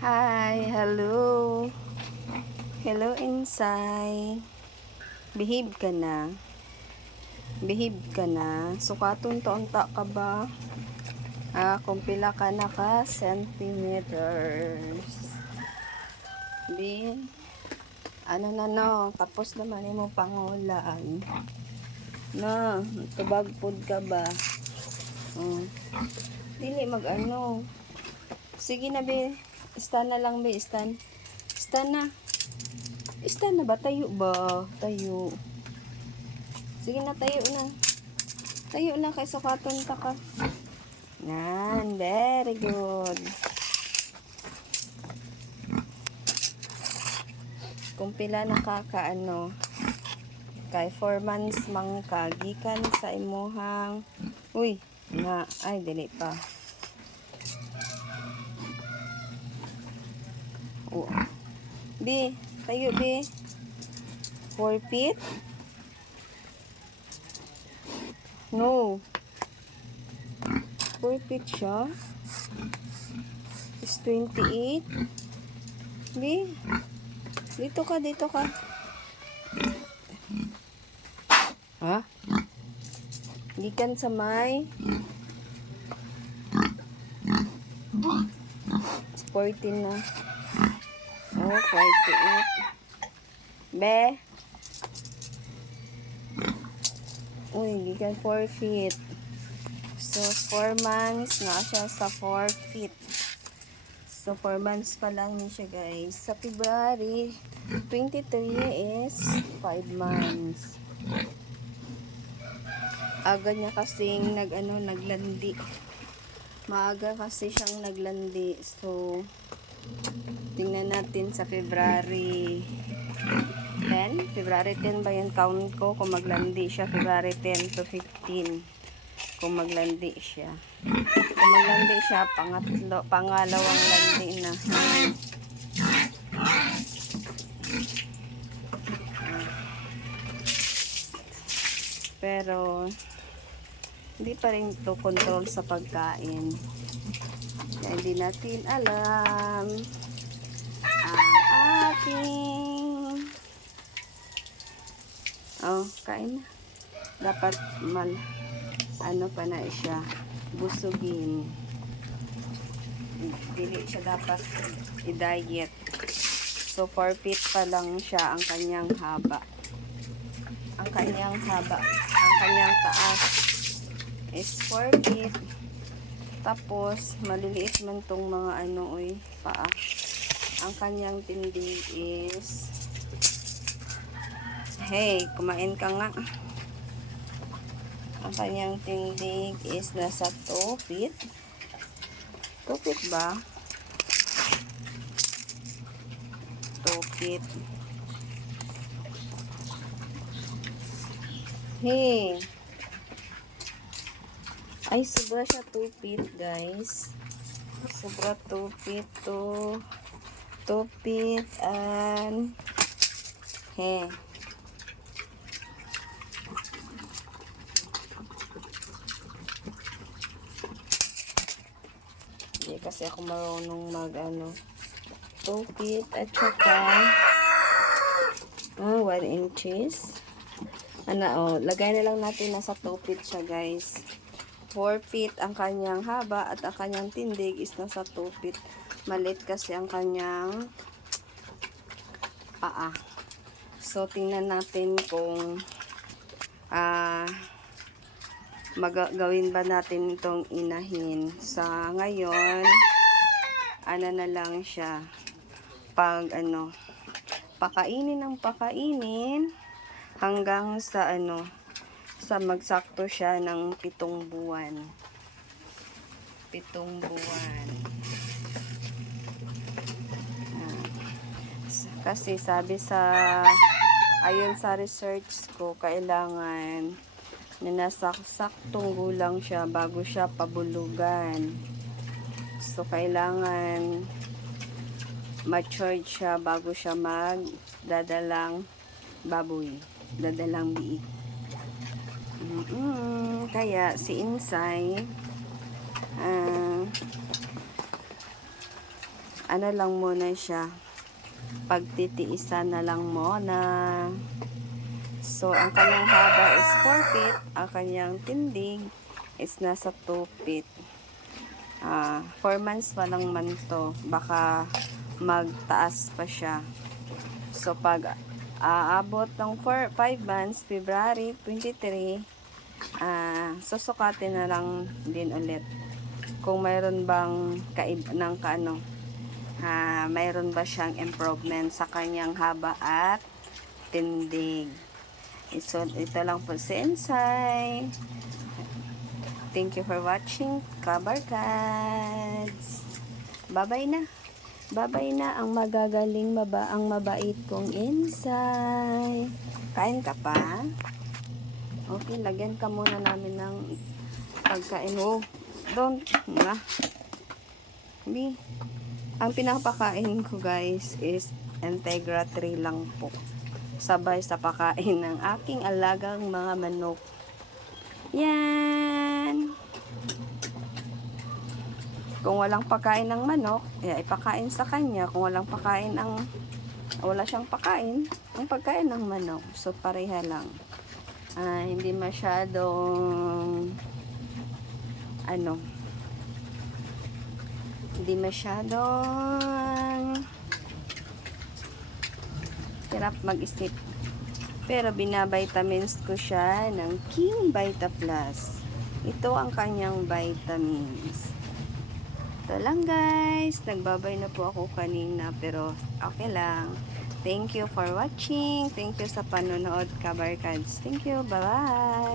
Hi, hello. Hello, Insay. Behave ka na. Behave ka na. Sukaton to unta ka ba? Kung pila ka na ka centimeters. Di, ano na no, tapos naman mo pangulaan. Na, tubag food ka ba? Dili mag-ano. Sige na, be. Stand na lang, be. Stand. Stand na. Stand na ba? Tayo ba? Tayo. Sige na, tayo na. Tayo na kay sukaton ta ka. Yan, very good. Kung pila nakakaano, kay 4 months mang kagikan sa imuhang, uy, nga, ay, dili pa. Oh. B, tayo, B. 4 feet? No. 4 feet siya. Is 28. B, dito ka, dito ka. Ha? Gikan sa may 14 na. Oh, 48. Be. Uy, gikan 4 feet. So, 4 months na siya sa 4 feet. So, 4 months pa lang niya siya, guys. Sa February 23 is 5 months. Aga niya kasing naglandi. Maaga kasi siyang naglandi. So, tingnan natin sa February 10. February 10 ba yung count ko? Kung maglandi siya, February 10 to 15. Kung maglandi siya. Kung maglandi siya, pangalawang landi na. Pero, hindi pa rin to control sa pagkain. Kaya hindi natin alam ang ating kain na. Dapat ano pa na siya, busugin. Dili siya dapat i-diet. So 4 feet pa lang siya ang kanyang haba. Ang kanyang taas is 4 feet. Tapos maliliit man tong mga paa. Ang kanyang tindig is, hey, kumain ka nga. Ang kanyang tindig is nasa 2 feet. 2 feet ba? 2 feet. Hey. Ay, sobra siya 2 feet, guys. Sobra 2 feet to 2 feet and hey. Hindi kasi ako marunong 2 feet at saka 1 inches. Lagay na lang natin nasa 2 feet siya, guys. 4 feet ang kanyang haba at ang kanyang tindig is nasa 2 feet. Malit kasi ang kanyang paa. So, tingnan natin kung magagawin ba natin itong inahin. Sa ngayon, na lang siya. Pakainin ng pakainin hanggang sa sa magsakto siya ng 7 buwan. 7 buwan. Kasi sabi ayon sa research ko, kailangan na nasa saktong gulang siya bago siya pabulugan. So, kailangan matured siya bago siya magdadalang baboy. Dadalang biik. Kaya si Insay ano lang muna siya, pagtitiisan na lang muna. So, ang kanyang haba is 4 feet, ang kanyang tindig is nasa 2 feet. 4 months pa lang man to, baka magtaas pa siya. So, pag aabot ng 5 months, February 23, susukatin na lang din ulit. Kung mayroon bang mayroon ba siyang improvement sa kanyang haba at tindig. So, ito lang po si Ensay. Thank you for watching, Kabarkads. Bye-bye na. Bye-bye na ang magagaling ang mabait kong Ensay. Kain ka pa? Okay, lagyan ka muna namin ng pagkain. Oh, don't na. Ang pinapakain ko guys is Integra 3 lang po. Sabay sa pakain ng aking alagang mga manok. Yan. Kung walang pakain ng manok, ipakain sa kanya. Kung wala siyang pakain, ang pagkain ng manok. So, pareha lang. Hindi masyadong hirap mag-isip. Pero binavitamins ko siya ng King Vita Plus. Ito ang kanyang vitamins. Ito lang guys. Nagbabay na po ako kanina pero okay lang. Thank you for watching. Thank you sa panonood, Kabarkads. Thank you. Bye-bye.